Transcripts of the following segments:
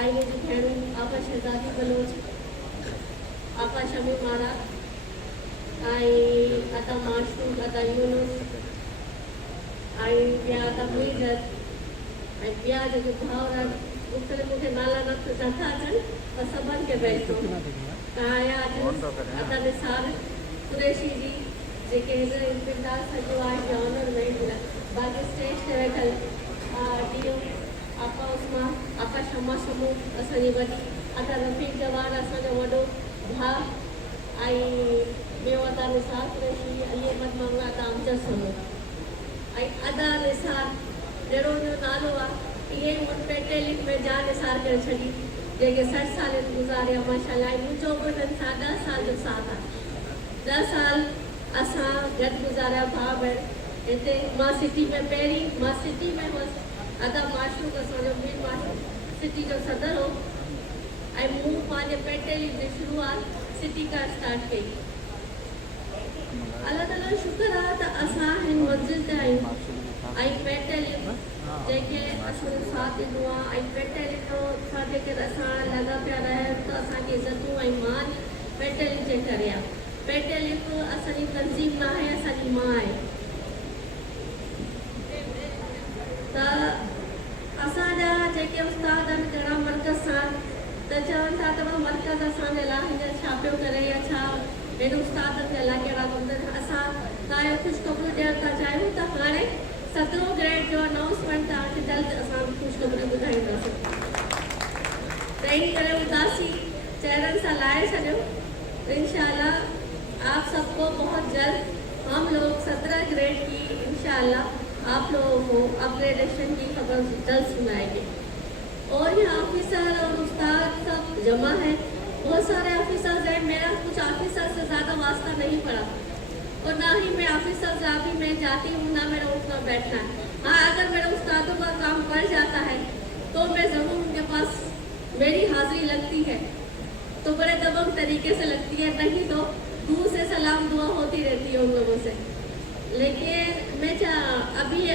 आईने जी भेणूं आपा शहजादी बलोच, आपा शमी मारा, आई अता माशूक, अता यूनुस, आई बिया अता मुईजत, आई बिया जो भावरा उतरे मुझे नाला नथा अचन पर सबन के बैठो आया अता निसार कुरैशी जी जेके हिन इम्तिदाज सॼो आहे जो ऑनर वेठल बाक़ी स्टेज ते वेठल ॾियो आपा उस्मा आपा शमा समू असांजी वॾी अता रफ़ीक जवान असांजो वॾो भाउ ऐं ॿियो अता निसार कुरैशी अली अहमद मामला अता अमजद समू ऐं अदा निसार जहिड़ो जो नालो आहे इहे मूं पेटेलिक में जान निसार करे छॾी जेके 60 साल गुज़ारिया माशाल्लाह मुंहिंजो बि उन्हनि सां 10 साल जो साथ आहे 10 साल असां गॾु गुज़ारिया भाउ भेण हिते मां सिटी में पहिरीं मां सिटी में हुअसि अदा माशूक असांजो मीर माशूक सिटी जो सदर हो ऐं मूं पंहिंजे पेटेलिक जी शुरूआत सिटी खां स्टार्ट कई अलाह ताला शुक्र आहे त असां हिन मंज़िल ते आहियूं ऐं पेटेलिक जेके असांजो साथ ॾिनो आहे ऐं पेटेलिक सां जेके असां लॻा पिया रहिया त असांखे इज़तूं ऐं मान पेटेलिक जे करे आहे पेटेलिक असांजी तंज़ीम न आहे असांजी मां आहे त असांजा जेके उस्ताद आहिनि घणा मर्कज़ सां त चवनि था त मर्कज़ असांजे लाइ हींअर छा पियो करे या छा हेॾो उस्तादनि जे लाइ कहिड़ा कमु असां तव्हांजो ख़ुशख़बरी ॾियणु था चाहियूं त हाणे 17 ग्रेड जो अनाउंसमेंट तव्हांखे जल्द असां ख़ुशख़बरी ॿुधाईंदासीं तंहिं करे उदासी चेहरनि सां लाहे छॾियो इंशाअल्लाह आप सबको बहुत जल्द हम लोग 17 ग्रेड की इंशाअल्लाह आप लोगों को अपग्रेडेशन की खबर जल्द सुनाएंगे और यहाँ ऑफिसर और उस्ताद सब जमा है बहुत सारे ऑफिसर्स हैं मेरा कुछ ऑफिसर से ज़्यादा वास्ता नहीं पड़ा और ना ही मैं ऑफिसर जहाँ भी मैं जाती हूँ ना मेरा उठना बैठना है हाँ अगर मेरे उस्तादों का काम बढ़ जाता है तो मैं ज़रूर उनके पास मेरी हाजिरी लगती है तो बड़े दबंग तरीके से लगती है नहीं तो दूर से सलाम दुआ होती रहती है उन लोगों से लेकिन मैं अभी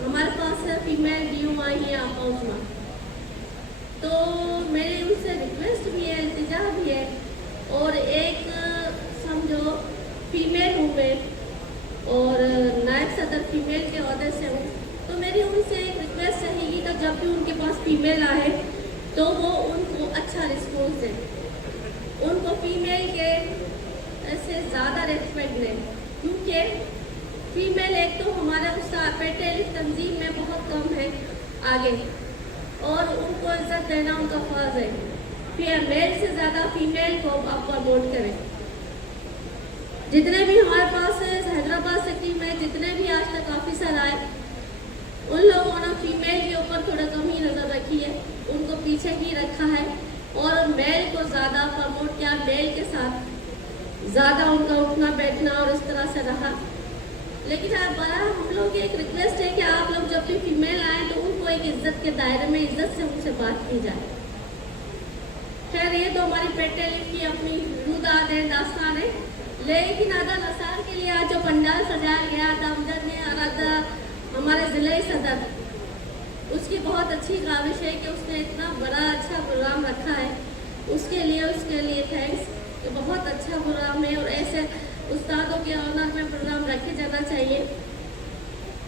हमारे पास फीमेल डी आई है अकाउंट में तो मेरी उनसे रिक्वेस्ट भी है इल्तिजा भी है और एक समझो फीमेल हूँ मैं और नायब सदर फीमेल के अहदे से हूँ तो मेरी उनसे एक रिक्वेस्ट रहेगी तो जब भी उनके पास फीमेल आए तो वो उनको अच्छा रिस्पॉन्स दें उनको फीमेल के से ज़्यादा रेस्पेक्ट दें क्योंकि फीमेल एक तो हमारे उस पेटेलिक तंजीम में बहुत कम है आगे और उनको इज्जत देना उनका फ़र्ज है फिर मेल से ज़्यादा फीमेल को आप प्रमोट करें जितने भी हमारे पास हैदराबाद सिटी में जितने भी आज तक ऑफिसर आए उन लोगों ने फीमेल के ऊपर थोड़ा कम ही नज़र रखी है उनको पीछे ही रखा है और मेल को ज़्यादा प्रमोट किया मेल के साथ ज़्यादा उनका उठना बैठना और इस तरह से रहा लेकिन आप बड़ा हम लोग की एक रिक्वेस्ट है कि आप लोग जब भी फीमेल आए तो उनको एक इज्जत के दायरे में इज्जत से उनसे बात की जाए खैर ये तो हमारी पेटेलिक की अपनी रुदात है दास्तान है लेकिन अदा नसार के लिए आज जो पंडाल सजाया गया था अमजद ने और अदा हमारे ज़िले सदर उसकी बहुत अच्छी काविश है कि उसने इतना बड़ा अच्छा प्रोग्राम रखा है उसके लिए थैंक्स कि बहुत अच्छा प्रोग्राम है और ऐसे उस्तादों के ऑनर में प्रोग्राम रखे जाना चाहिए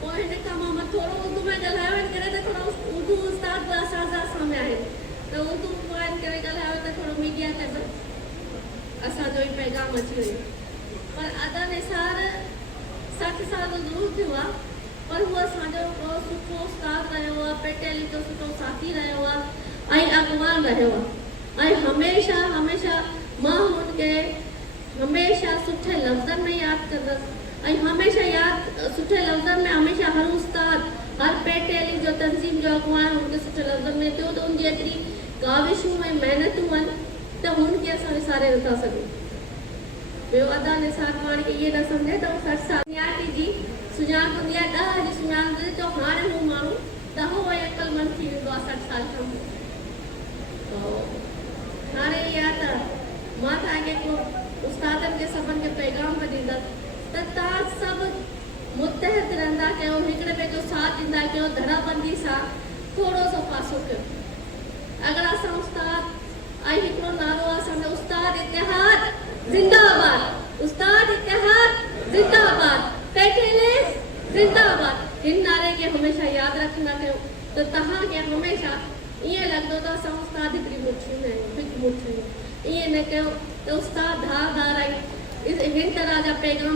और हिन खां मां थोरो उर्दू में ॻाल्हायो इन करे त थोरो उर्दू उस्ताद बि असां साम्हूं आहिनि त उर्दू इन करे ॻाल्हायो त थोरो मीडिया ते बि असांजो ई पैगाम अची वञे पर अदा निसार 60 साल ज़रूरु थियो आहे पर उहो असांजो बहुत सुठो उस्ताद रहियो आहे पेटेलिक जो सुठो साथी रहियो आहे ऐं अॻवान रहियो आहे ऐं हमेशह मां हुनखे हमेशा सुठे लफ़्ज़नि में यादि कंदसि ऐं हमेशा सुठे लफ़्ज़नि में हमेशा हर उस्ताद हर पेटेलिक जो तंज़ीम जो अॻवान हुनखे सुठे लफ़्ज़नि में थियो त हुनजी एतिरी काविशूं ऐं महिनतूं आहिनि त हुनखे असां विसारे नथा सघूं ॿियो अदा निसार पाण खे इहे न सम्झे त 60 साल नियाती जी सुञाण हूंदी आहे 10 जी सुञाण जो हाणे हू माण्हू 10 वई अक़लमंद थी वेंदो आहे 60 साल खां पोइ हाणे इहा त मां तव्हांखे को उस्तादनि खे सभिनि खे पैगाम बि ॾींदसि त तव्हां सभु मुतहद रहंदा कयो हिकिड़े ॿिए जो साथ ॾींदा कयो धड़ाबंदी सां थोरो सो पासो कयो अगर असां उस्ताद आई हिकिड़ो नारो आहे असांजो उस्ताद इतिहाद जिंदाबाद, उस्ताद इतिहाद जिंदाबाद, पैकेलेस जिंदाबाद। हिन नारे खे हमेशह यादि रखंदा कयो त तव्हांखे हमेशह ईअं लॻंदो त असां उस्ताद हिकिड़ी मुठियूं आहियूं, हिकु मुठियूं। ईअं न कयो त उस्ताद धारदार आहिनि। हिन तरह जा पैगाम